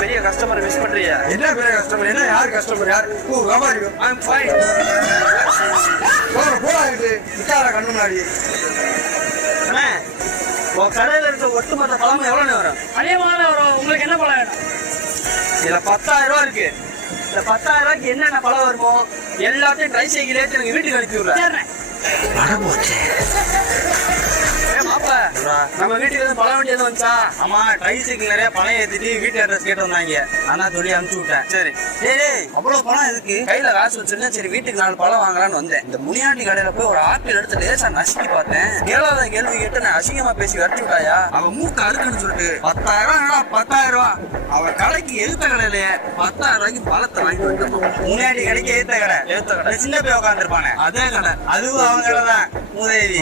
பெரிய customer miss பண்றியா? என்ன பெரிய கஸ்டமர்? என்ன யார் கஸ்டமர்? யார்? ஓ வியாபாரி. ஐ அம் ஃபைன். போடா இது இட்டாரா கண்ணு முன்னாடி. அண்ணா உன் கடையில இருக்க ஒட்டுமொத்த பழமும் எவ்வளவு வரும்? அதிகமான வரும். உங்களுக்கு என்ன பழம் வேணும்? இதுல 10,000 ரூபா இருக்கு. இந்த 10,000 ரூபாய்க்கு என்னென்ன பழம் வருமோ எல்லாத்தையும் ட்ரை சைக்கிள் ஏற்றி எனக்கு வீட்டுக்கு அனுப்பி விடுறேன். மாப்ப நம்ம வீட்டுக்கு எதுவும் பழம் வேண்டியது வந்துச்சா? ஆமா, ட்ரை சைக்கிள் நிறைய பழம் ஏத்திட்டு வீட்டு அட்ரஸ் கேட்டு வந்தாங்க. ஆனா சொல்லி அனுப்பிச்சு விட்டேன். சரி டேய் அவ்வளவு பழம் எதுக்கு? கையில காசு வச்சிருந்தேன். சரி வீட்டுக்கு 4 பழம் வாங்கலான்னு வந்தேன். இந்த முனியாண்டி கடையில போய் ஒரு ஆப்பிள் எடுத்து லேசா நசுக்கி பார்த்தேன். கேளாத கேள்வி கேட்டு நான் அசிங்கமா பேசி வரட்டி விட்டாயா? அவன் மூக்க அறுக்குன்னு சொல்லிட்டு 10,000 10,000 ரூபா அவன் கடைக்கு எழுத்த கடையிலேயே 10,000 ரூபாய்க்கு பழத்தை வாங்கி வந்துட்டோம். முனியாண்டி கடைக்கு எழுத்த கடை சின்ன போய் உட்காந்துருப்பானே அதே கடை. அதுவும் அவங்க கடை தான் மூதேவி.